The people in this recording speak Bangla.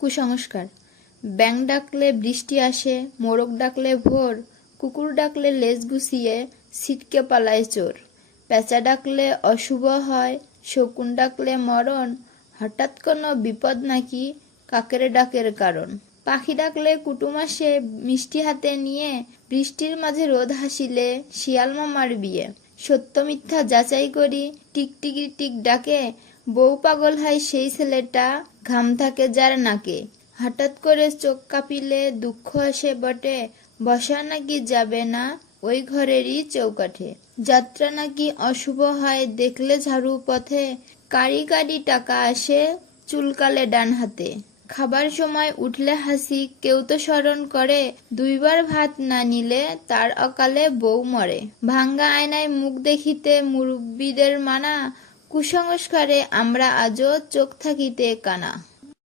কুসংস্কার। ব্যাঙ ডাকলে বৃষ্টি আসে, মোরগ ডাকলে ভোর, কুকুর ডাকলে লেজ গুছিয়ে ছিটকে পালায় চোর, পেঁচা ডাকলে অশুভ হয়, শকুন ডাকলে মরণ, হঠাৎ কোনো বিপদ নাকি কাকের ডাকের কারণ। পাখি ডাকলে কুটুম আসে মিষ্টি হাতে নিয়ে, বৃষ্টির মাঝে রোদ হাসিলে শিয়াল মামার বিয়ে। সত্য মিথ্যা যাচাই করি টিকটিকি টিক ডাকে, বউ পাগল হয় সেই ছেলেটা ঘাম থাকে যার নাকে। হঠাৎ করে চোখ কাঁপিলে দুঃখ আসে বটে, বসা নাকি যাবে না ওই ঘরেরই চৌকাঠে। যাত্রা নাকি অশুভ হয় দেখলে ঝাড়ু পথে, কারি কারি টাকা আসে চুলকালে ডান হাতে। খাবার সময় উঠলে হাসি কেউ তো স্মরণ করে, দুইবার ভাত না নিলে তার অকালে বউ মরে। ভাঙ্গা আয়নায় মুখ দেখিতে মুরব্বিদের মানা, কুসংস্কারে আমরা আজও চোখ থাকিতে কানা।